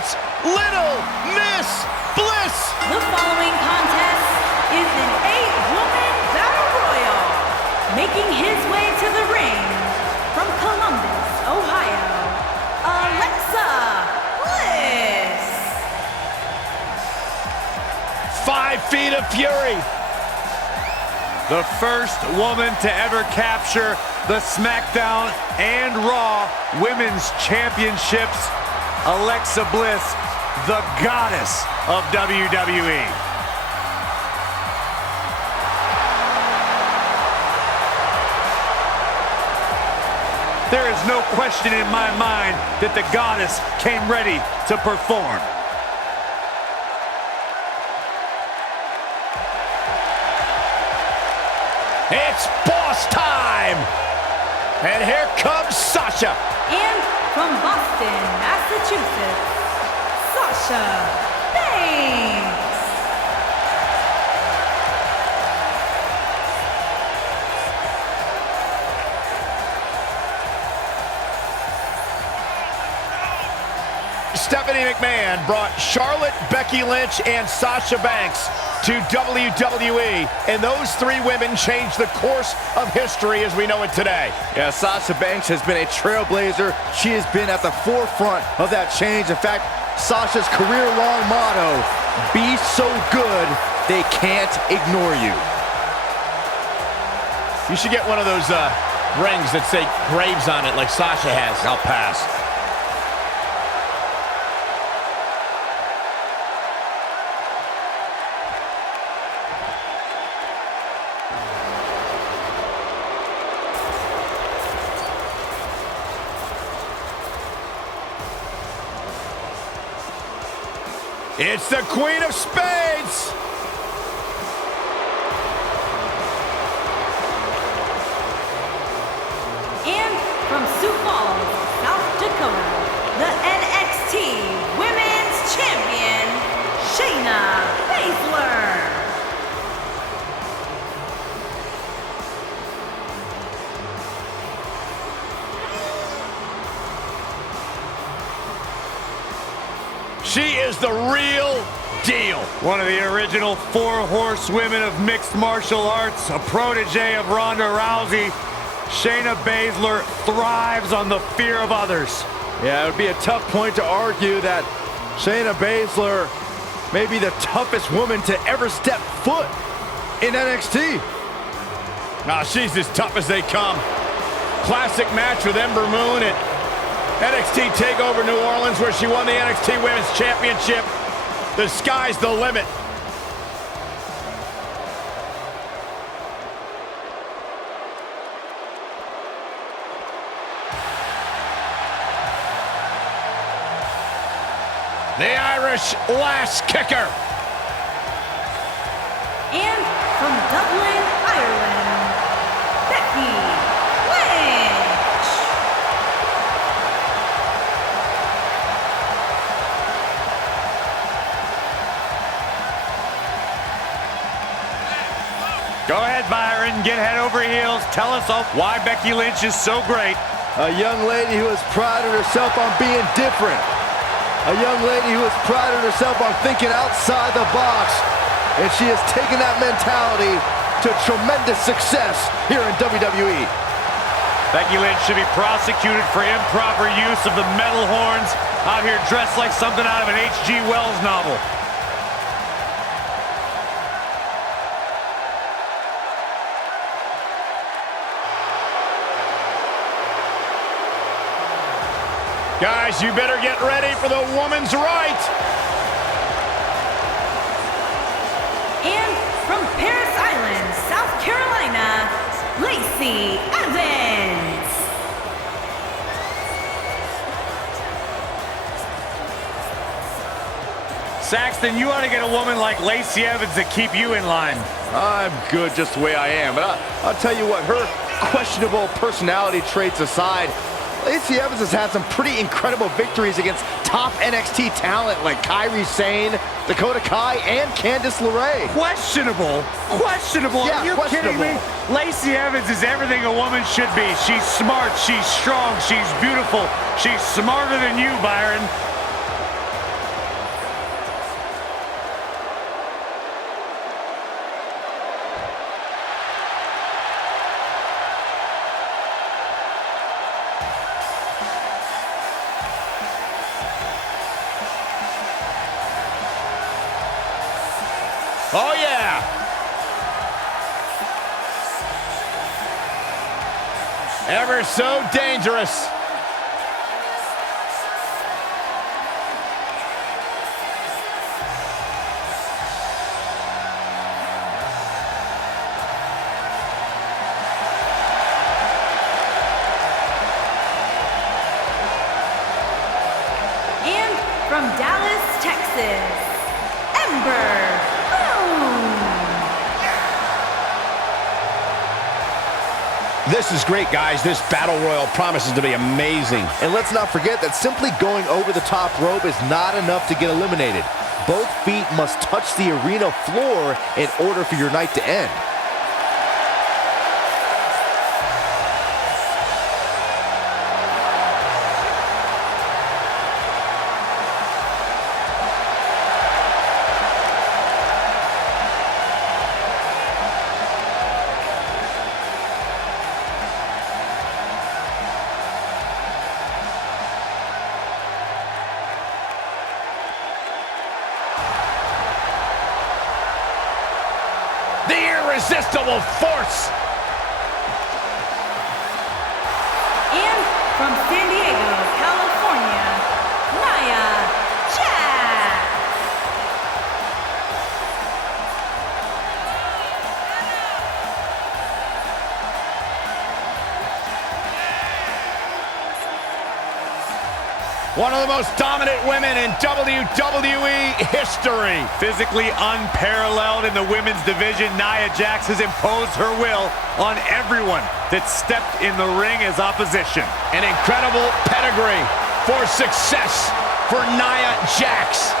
It's Little Miss Bliss. The following contest is an 8-woman battle royal. Making his way to the ring from Columbus, Ohio, Alexa Bliss. 5 feet of fury. The first woman to ever capture the SmackDown and Raw Women's Championships, Alexa Bliss, the goddess of WWE. There is no question in my mind that the goddess came ready to perform. It's boss time! And here comes Sasha. And from Boston, Massachusetts, Sasha Banks. Stephanie McMahon brought Charlotte, Becky Lynch, and Sasha Banks to WWE, and those 3 women changed the course of history as we know it today. Yeah, Sasha Banks has been a trailblazer. She has been at the forefront of that change. In fact, Sasha's career-long motto, be so good, they can't ignore you. You should get one of those rings that say Graves on it like Sasha has. I'll pass. It's the Queen of Spades! And from Sioux Falls, South Dakota, the NXT Women's Champion, Shayna Baszler. She is the real deal. One of the original 4 horsewomen of mixed martial arts, a protege of Ronda Rousey, Shayna Baszler thrives on the fear of others. Yeah, it would be a tough point to argue that Shayna Baszler may be the toughest woman to ever step foot in NXT. She's as tough as they come. Classic match with Ember Moon at NXT TakeOver New Orleans, where she won the NXT Women's Championship. The sky's the limit. The Irish lash kicker. And from Dublin, Ireland, Becky Lynch. Go ahead, Byron, get head over heels. Tell us all why Becky Lynch is so great. A young lady who has prided herself on being different. A young lady who has prided herself on thinking outside the box. And she has taken that mentality to tremendous success here in WWE. Becky Lynch should be prosecuted for improper use of the metal horns, out here dressed like something out of an H.G. Wells novel. Guys, you better get ready for the woman's right. And from Paris Island, South Carolina, Lacey Evans. Saxton, you ought to get a woman like Lacey Evans to keep you in line. I'm good just the way I am, but I'll tell you what, her questionable personality traits aside, Lacey Evans has had some pretty incredible victories against top NXT talent like Kairi Sane, Dakota Kai, and Candice LeRae. Questionable? Questionable? Yeah, Are you kidding me? Lacey Evans is everything a woman should be. She's smart, she's strong, she's beautiful, she's smarter than you, Byron. Oh, yeah. Ever so dangerous. And from Dallas, Texas, Ember. This is great, guys. This battle royal promises to be amazing. And let's not forget that simply going over the top rope is not enough to get eliminated. Both feet must touch the arena floor in order for your night to end. The irresistible force. And from San Diego, California, Nia Jax. One of the most dominant women in WWE history. Physically unparalleled in the women's division, Nia Jax has imposed her will on everyone that stepped in the ring as opposition. An incredible pedigree for success for Nia Jax.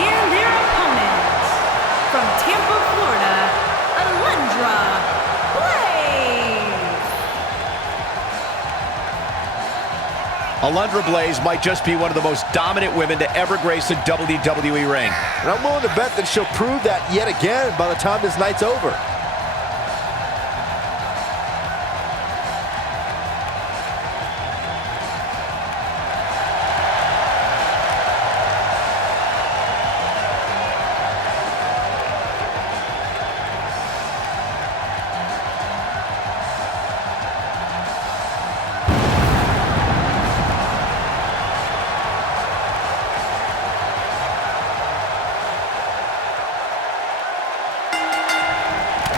And their opponent, from Tampa, Florida, Alundra Alundra Blaze might just be one of the most dominant women to ever grace a WWE ring. And I'm willing to bet that she'll prove that yet again by the time this night's over.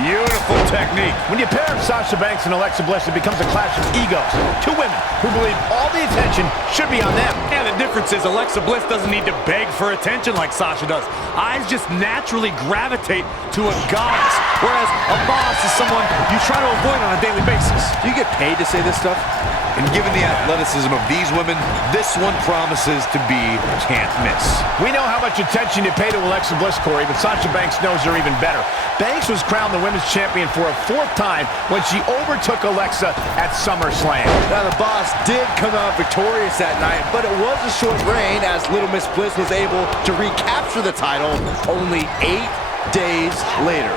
Beautiful technique. When you pair up Sasha Banks and Alexa Bliss, it becomes a clash of egos. Two women who believe all the attention should be on them. Yeah, the difference is Alexa Bliss doesn't need to beg for attention like Sasha does. Eyes just naturally gravitate to a goddess, whereas a boss is someone you try to avoid on a daily basis. Do you get paid to say this stuff? And given the athleticism of these women, this one promises to be can't miss. We know how much attention you pay to Alexa Bliss, Corey, but Sasha Banks knows her even better. Banks was crowned the women's champion for a fourth time when she overtook Alexa at SummerSlam. Now, the boss did come out victorious that night, but it was a short reign as Little Miss Bliss was able to recapture the title only 8 days later.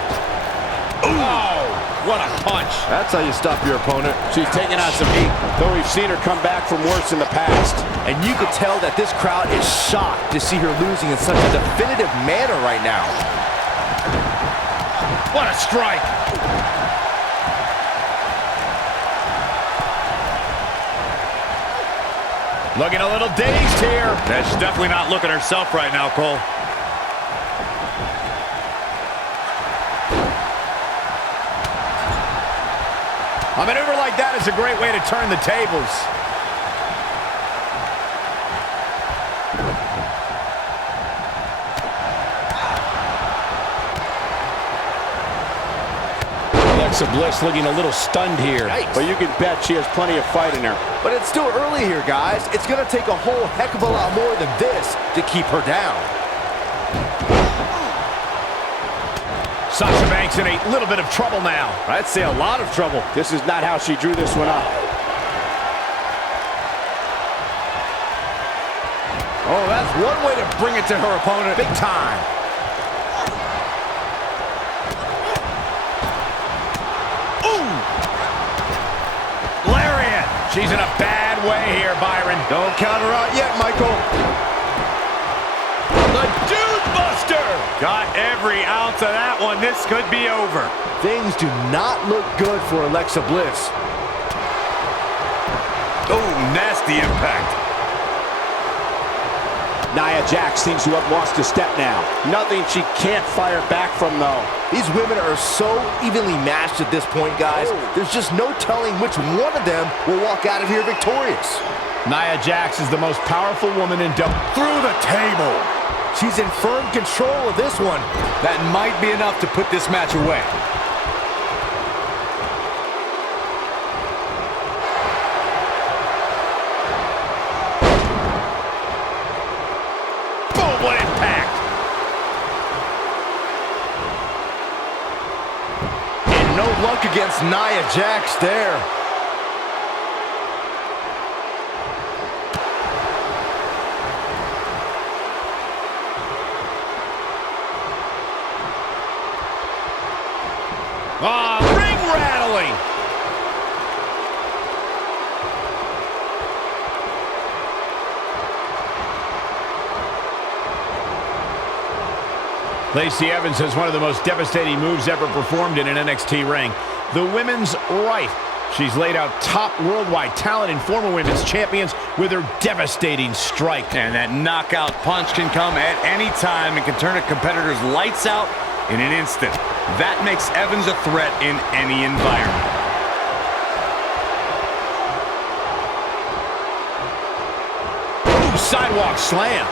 Oh, what a punch. That's how you stop your opponent. She's taking out some heat, though we've seen her come back from worse in the past. And you could tell that this crowd is shocked to see her losing in such a definitive manner right now. What a strike. Looking a little dazed here. Yeah, she's definitely not looking herself right now, Cole. A maneuver like that is a great way to turn the tables. Alexa Bliss looking a little stunned here. Yikes. But you can bet she has plenty of fight in her. But it's still early here, guys. It's going to take a whole heck of a lot more than this to keep her down. Sasha Banks in a little bit of trouble now. I'd say a lot of trouble. This is not how she drew this one up. Oh, that's one way to bring it to her opponent. Big time. Ooh! Lariat! She's in a bad way here, Byron. Don't count her out yet, Michael. The Dude Buster! Got every ounce of that one. This could be over. Things do not look good for Alexa Bliss. Oh, nasty impact. Nia Jax seems to have lost a step now. Nothing she can't fire back from, though. These women are so evenly matched at this point, guys. There's just no telling which one of them will walk out of here victorious. Nia Jax is the most powerful woman in WWE. Through the table. She's in firm control of this one. That might be enough to put this match away. Boom, what impact! And no luck against Nia Jax there. Ring rattling! Lacey Evans has one of the most devastating moves ever performed in an NXT ring. The women's right. She's laid out top worldwide talent and former women's champions with her devastating strike. And that knockout punch can come at any time and can turn a competitor's lights out in an instant. That makes Evans a threat in any environment. Ooh, sidewalk slam.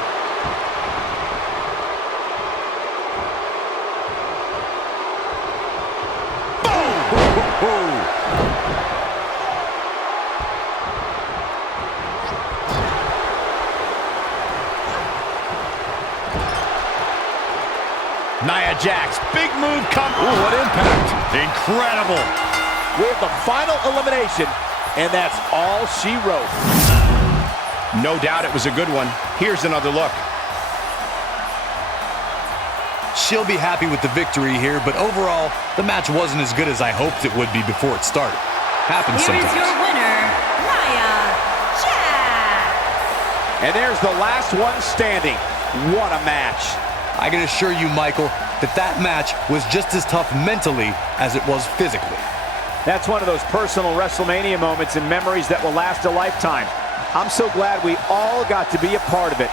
Nia Jax, big move come. Ooh, what impact. Incredible. We have the final elimination, and that's all she wrote. No doubt it was a good one. Here's another look. She'll be happy with the victory here, but overall, the match wasn't as good as I hoped it would be before it started. Happens Here sometimes. is your winner, Nia Jax. And there's the last one standing. What a match. I can assure you, Michael, that match was just as tough mentally as it was physically. That's one of those personal WrestleMania moments and memories that will last a lifetime. I'm so glad we all got to be a part of it.